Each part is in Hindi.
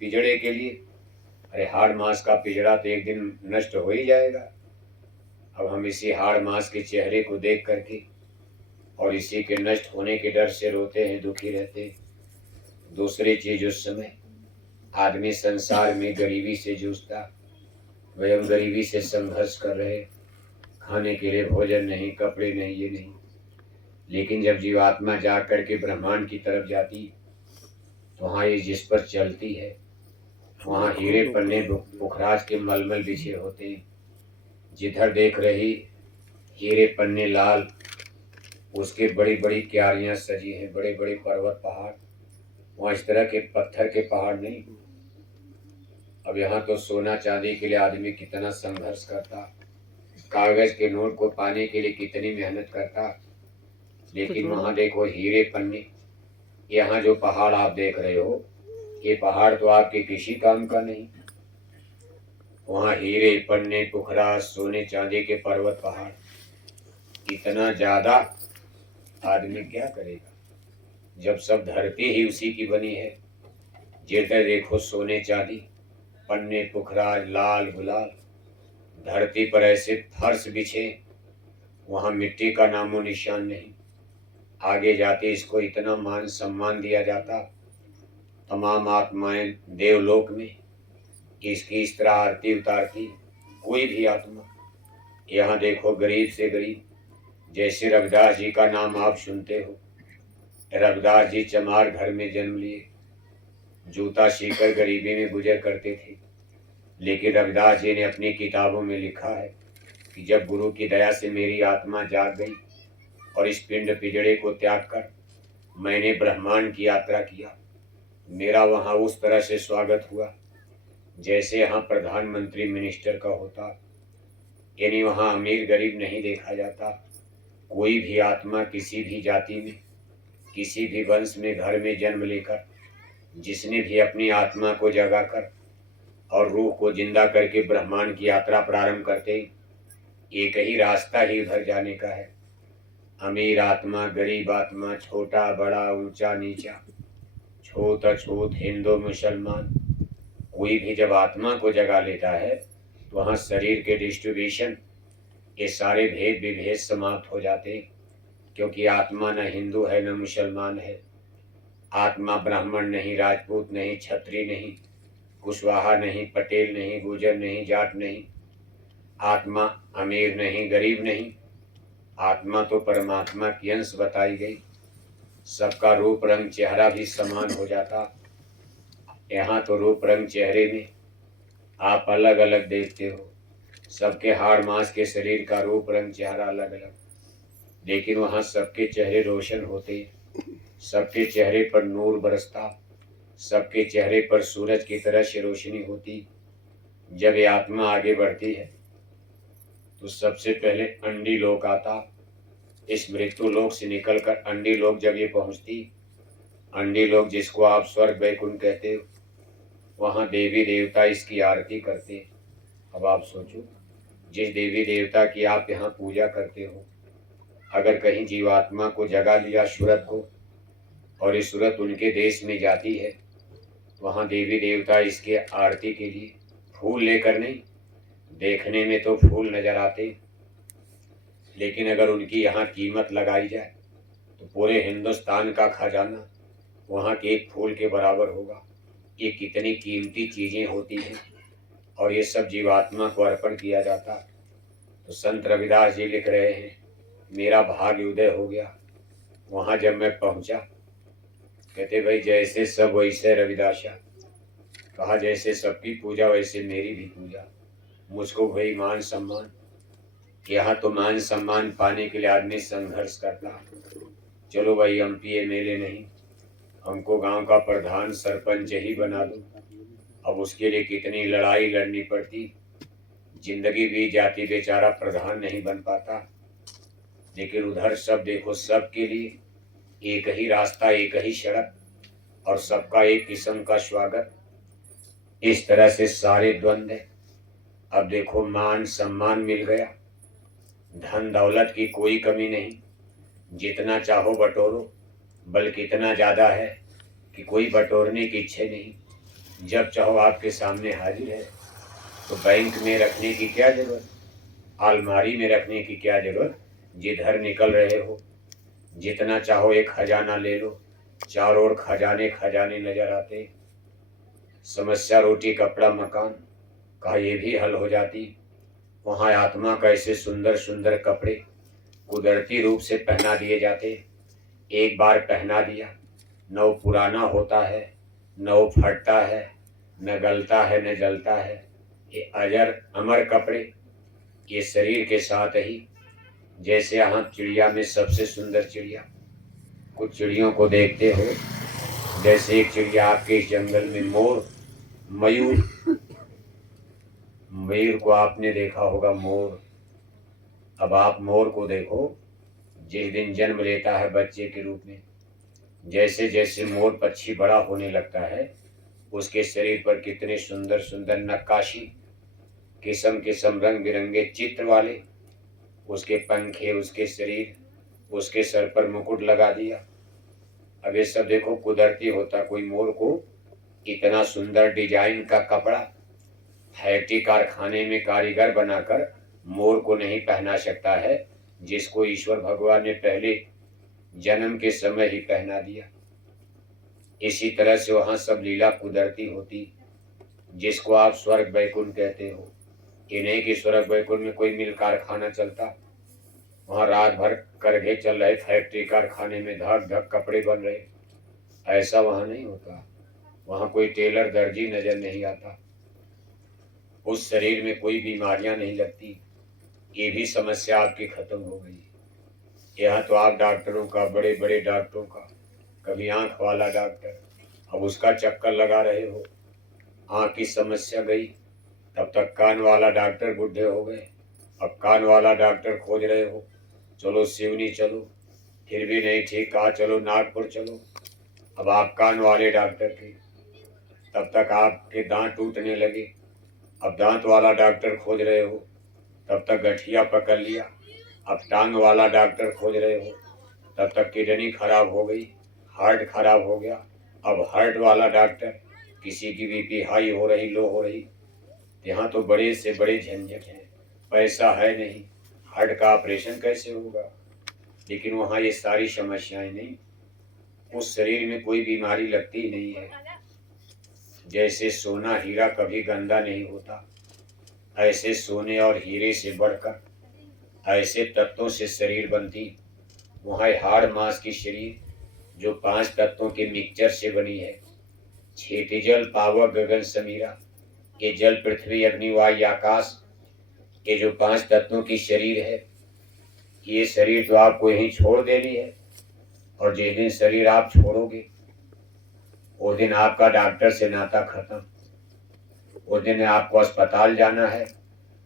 पिजड़े के लिए। अरे हाड़ मास का पिजड़ा तो एक दिन नष्ट हो ही जाएगा। अब हम इसी हाड़ मास के चेहरे को देख करके और इसी के नष्ट होने के डर से रोते हैं, दुखी रहते हैं। दूसरी चीज, उस समय आदमी संसार में गरीबी से जूझता, वह गरीबी से संघर्ष कर रहे, खाने के लिए भोजन नहीं, कपड़े नहीं, ये नहीं। लेकिन जब जीवात्मा जा करके ब्रह्मांड की तरफ जाती तो वहाँ ये जिस पर चलती है वहाँ हीरे पन्ने पुखराज के मलमल बिछे होते हैं। जिधर देख रही हीरे पन्ने लाल, उसके बड़ी बड़ी क्यारियां सजी हैं, बड़े बड़े पर्वत पहाड़। वहाँ इस तरह के पत्थर के पहाड़ नहीं। अब यहाँ तो सोना चांदी के लिए आदमी कितना संघर्ष करता, कागज के नोट को पाने के लिए कितनी मेहनत करता। लेकिन वहाँ देखो हीरे पन्ने। यहाँ जो पहाड़ आप देख रहे हो, ये पहाड़ तो आपके किसी काम का नहीं। वहाँ हीरे पन्ने पुखराज सोने चांदी के पर्वत पहाड़, इतना ज्यादा आदमी क्या करेगा जब सब धरती ही उसी की बनी है। जिधर देखो सोने चांदी, पन्ने पुखराज लाल गुलाल, धरती पर ऐसे फर्श बिछे, वहाँ मिट्टी का नामो निशान नहीं। आगे जाते इसको इतना मान सम्मान दिया जाता, तमाम आत्माएं देवलोक में इसकी इस तरह आरती उतारती। कोई भी आत्मा, यहाँ देखो गरीब से गरीब, जैसे रविदास जी का नाम आप सुनते हो। रविदास जी चमार घर में जन्म लिए, जूता सीकर गरीबी में गुजर करते थे। लेकिन रविदास जी ने अपनी किताबों में लिखा है कि जब गुरु की दया से मेरी आत्मा जाग गई और इस पिंड पिजड़े को त्याग कर मैंने ब्रह्मांड की यात्रा किया, मेरा वहाँ उस तरह से स्वागत हुआ जैसे यहाँ प्रधानमंत्री मिनिस्टर का होता। यानी वहाँ अमीर गरीब नहीं देखा जाता। कोई भी आत्मा किसी भी जाति में, किसी भी वंश में, घर में जन्म लेकर जिसने भी अपनी आत्मा को जगाकर और रूह को जिंदा करके ब्रह्मांड की यात्रा प्रारंभ करते, एक ही रास्ता ही उधर जाने का है। अमीर आत्मा, गरीब आत्मा, छोटा बड़ा, ऊंचा नीचा, छोट अछूत, हिंदू मुसलमान, कोई भी जब आत्मा को जगा लेता है तो वहाँ शरीर के डिस्ट्रीब्यूशन, ये सारे भेद विभेद समाप्त हो जाते हैं। क्योंकि आत्मा न हिंदू है न मुसलमान है, आत्मा ब्राह्मण नहीं, राजपूत नहीं, क्षत्रिय नहीं, कुशवाहा नहीं, पटेल नहीं, गुर्जर नहीं, जाट नहीं। आत्मा अमीर नहीं, गरीब नहीं, आत्मा तो परमात्मा की अंश बताई गई। सबका रूप रंग चेहरा भी समान हो जाता। यहाँ तो रूप रंग चेहरे में आप अलग अलग देखते हो, सबके हाड़ मांस के शरीर का रूप रंग चेहरा अलग अलग, लेकिन वहाँ सबके चेहरे रोशन होते, सबके चेहरे पर नूर बरसता, सबके चेहरे पर सूरज की तरह से रोशनी होती। जब ये आत्मा आगे बढ़ती है तो सबसे पहले अंडी लोक आता। इस मृत्यु लोक से निकलकर अंडी लोक जब ये पहुंचती, अंडी लोक जिसको आप स्वर्ग वैकुंठ कहते हो, वहाँ देवी देवता इसकी आरती करते। अब आप सोचो, जिस देवी देवता की आप यहाँ पूजा करते हो, अगर कहीं जीवात्मा को जगा लिया सूरत को, और ये सूरत उनके देश में जाती है, वहाँ देवी देवता इसके आरती के लिए फूल लेकर नहीं, देखने में तो फूल नजर आते, लेकिन अगर उनकी यहाँ कीमत लगाई जाए तो पूरे हिंदुस्तान का खजाना वहाँ के एक फूल के बराबर होगा। ये कितनी कीमती चीजें होती हैं और ये सब जीवात्मा को अर्पण किया जाता। तो संत रविदास जी लिख रहे हैं, मेरा भाग्य उदय हो गया। वहाँ जब मैं पहुँचा, कहते भाई जैसे सब वैसे रविदासा, कहा जैसे सबकी पूजा वैसे मेरी भी पूजा। मुझको भाई मान सम्मान, यहाँ तो मान सम्मान पाने के लिए आदमी संघर्ष करता। चलो भाई एमपी एमएलए नहीं, हमको गांव का प्रधान सरपंच ही बना दो। अब उसके लिए कितनी लड़ाई लड़नी पड़ती, जिंदगी बीत जाती, बेचारा प्रधान नहीं बन पाता। लेकिन उधर सब देखो, सबके लिए एक ही रास्ता, एक ही सड़क, और सबका एक किस्म का स्वागत। इस तरह से सारे द्वंद्व है। अब देखो मान सम्मान मिल गया, धन दौलत की कोई कमी नहीं, जितना चाहो बटोरो, बल्कि इतना ज्यादा है कि कोई बटोरने की इच्छा नहीं। जब चाहो आपके सामने हाजिर है। तो बैंक में रखने की क्या जरूरत, अलमारी में रखने की क्या जरूरत, जिधर निकल रहे हो जितना चाहो एक खजाना ले लो, चारों ओर खजाने खजाने नजर आते। समस्या रोटी कपड़ा मकान का ये भी हल हो जाती। वहाँ आत्मा का ऐसे सुंदर सुंदर कपड़े कुदरती रूप से पहना दिए जाते। एक बार पहना दिया न वो पुराना होता है, न वो फटता है, न गलता है, न जलता है। ये अजर अमर कपड़े ये शरीर के साथ ही। जैसे यहाँ चिड़िया में सबसे सुंदर चिड़िया, कुछ चिड़ियों को देखते हो, जैसे एक चिड़िया आपके इस जंगल में मोर, मयूर, मयूर को आपने देखा होगा, मोर। अब आप मोर को देखो, जिस दिन जन्म लेता है बच्चे के रूप में, जैसे जैसे मोर पक्षी बड़ा होने लगता है, उसके शरीर पर कितने सुंदर सुंदर नक्काशी, किस्म किस्म रंग बिरंगे चित्र वाले उसके पंखे, उसके शरीर, उसके सर पर मुकुट लगा दिया। अब ये सब देखो कुदरती होता। कोई मोर को इतना सुंदर डिजाइन का कपड़ा फैक्ट्री कारखाने में कारीगर बनाकर मोर को नहीं पहना सकता है, जिसको ईश्वर भगवान ने पहले जन्म के समय ही पहना दिया। इसी तरह से वहाँ सब लीला कुदरती होती, जिसको आप स्वर्ग वैकुंठ कहते हो। ये नहीं कि स्वर्ग वैकुंठ में कोई मिल कारखाना चलता, वहाँ रात भर करघे चल रहे, फैक्ट्री कारखाने में धक धक कपड़े बन रहे, ऐसा वहाँ नहीं होता। वहाँ कोई टेलर दर्जी नजर नहीं आता, उस शरीर में कोई बीमारियां नहीं लगती। ये भी समस्या आपकी खत्म हो गई। यहाँ तो आप डॉक्टरों का, बड़े बड़े डॉक्टरों का, कभी आंख वाला डॉक्टर, अब उसका चक्कर लगा रहे हो। आंख की समस्या गई, तब तक कान वाला डॉक्टर बूढ़े हो गए, अब कान वाला डॉक्टर खोज रहे हो। चलो सिवनी चलो, फिर भी नहीं ठीक, कहा चलो नागपुर चलो। अब आप कान वाले डॉक्टर के, तब तक आपके दांत टूटने लगे, अब दांत वाला डॉक्टर खोज रहे हो, तब तक गठिया पकड़ लिया। अब टांग वाला डॉक्टर खोज रहे हो, तब तक किडनी खराब हो गई, हार्ट खराब हो गया। अब हार्ट वाला डॉक्टर, किसी की बीपी हाई हो रही, लो हो रही। यहाँ तो बड़े से बड़े झंझट हैं, पैसा है नहीं, हार्ट का ऑपरेशन कैसे होगा। लेकिन वहाँ ये सारी समस्याएं नहीं, उस शरीर में कोई बीमारी लगती ही नहीं है। जैसे सोना हीरा कभी गंदा नहीं होता, ऐसे सोने और हीरे से बढ़कर ऐसे तत्वों से शरीर बनती। वहाँ हाड़ मांस की शरीर जो 5 तत्वों के मिक्सचर से बनी है। क्षेत्र जल पावक गगन समीरा, ये जल पृथ्वी अग्नि वायु आकाश, ये जो 5 तत्वों की शरीर है, ये शरीर तो आपको यहीं छोड़ देनी है। और जिस दिन शरीर आप छोड़ोगे, उस दिन आपका डॉक्टर से नाता खत्म। उस दिन आपको अस्पताल जाना है,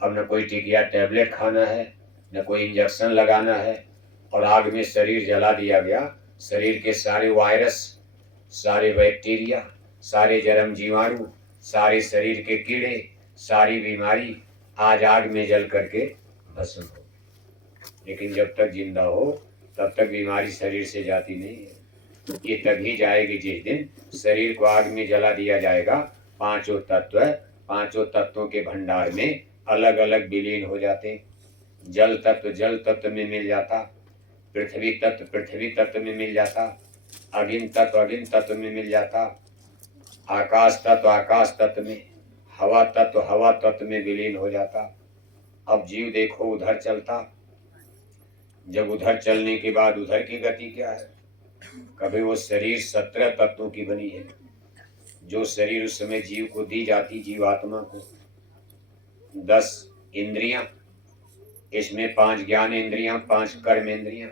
अब न कोई टिकिया टैबलेट खाना है, न कोई इंजेक्शन लगाना है। और आग में शरीर जला दिया गया, शरीर के सारे वायरस, सारे बैक्टीरिया, सारे जन्म जीवाणु, सारे शरीर के कीड़े, सारी बीमारी आज आग में जल करके भस्म हो। लेकिन जब तक जिंदा हो तब तक बीमारी शरीर से जाती नहीं है। ये तभी जाएगी जिस दिन शरीर को आग में जला दिया जाएगा। पांचों तत्वों के भंडार में अलग अलग विलीन हो जाते। जल तत्व में मिल जाता, पृथ्वी तत्व में मिल जाता, अग्नि तत्व में मिल जाता, आकाश तत्व में, हवा तत्व में विलीन हो जाता। अब जीव देखो उधर चलता, जब उधर चलने के बाद उधर की गति क्या है। कभी वो शरीर 17 तत्वों की बनी है, जो शरीर उस समय जीव को दी जाती, जीवात्मा को 10 इंद्रियां, इसमें 5 ज्ञान इंद्रियां, 5 कर्म इंद्रियां,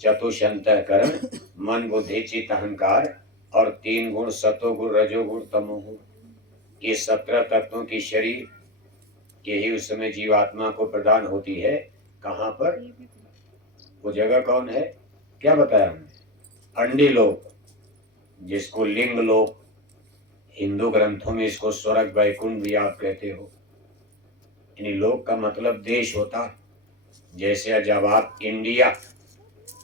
चतुषंतःकरण, मन बुद्धि चित्त अहंकार, और 3 गुण सतोगुण रजोगुण तमोगुण। ये 17 तत्वों की शरीर, यही उस समय जीवात्मा को प्रदान होती है। कहाँ पर, वो जगह कौन है, क्या बताया हमने, अंडी लोक, जिसको लिंग लोक, हिंदू ग्रंथों में इसको स्वर्ग वैकुंठ भी आप कहते हो। यानी लोक का मतलब देश होता। जैसे जब आप इंडिया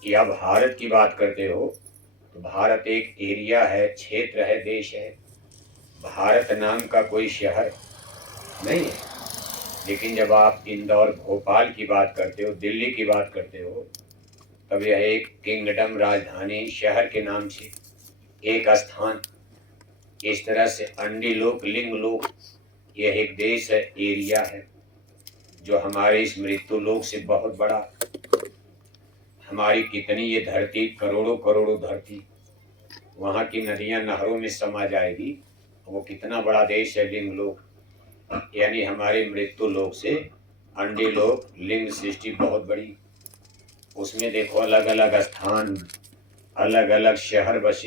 या भारत की बात करते हो, तो भारत एक एरिया है, क्षेत्र है, देश है। भारत नाम का कोई शहर नहीं है। लेकिन जब आप इंदौर भोपाल की बात करते हो, दिल्ली की बात करते हो, तब यह एक किंगडम, राजधानी, शहर के नाम से एक स्थान, इस तरह से अंडी लोक, लिंग लोक, यह एक देश है, एरिया है, जो हमारे इस मृत्यु लोक से बहुत बड़ा। हमारी कितनी ये धरती, करोड़ों करोड़ों धरती, वहाँ की नदियाँ नहरों में समा जाएगी। वो कितना बड़ा देश है, लिंग लोक। यानी हमारे मृत्यु लोक से अंडी लोक, लिंग सृष्टि बहुत बड़ी। उसमें देखो अलग अलग स्थान, अलग अलग शहर बसे।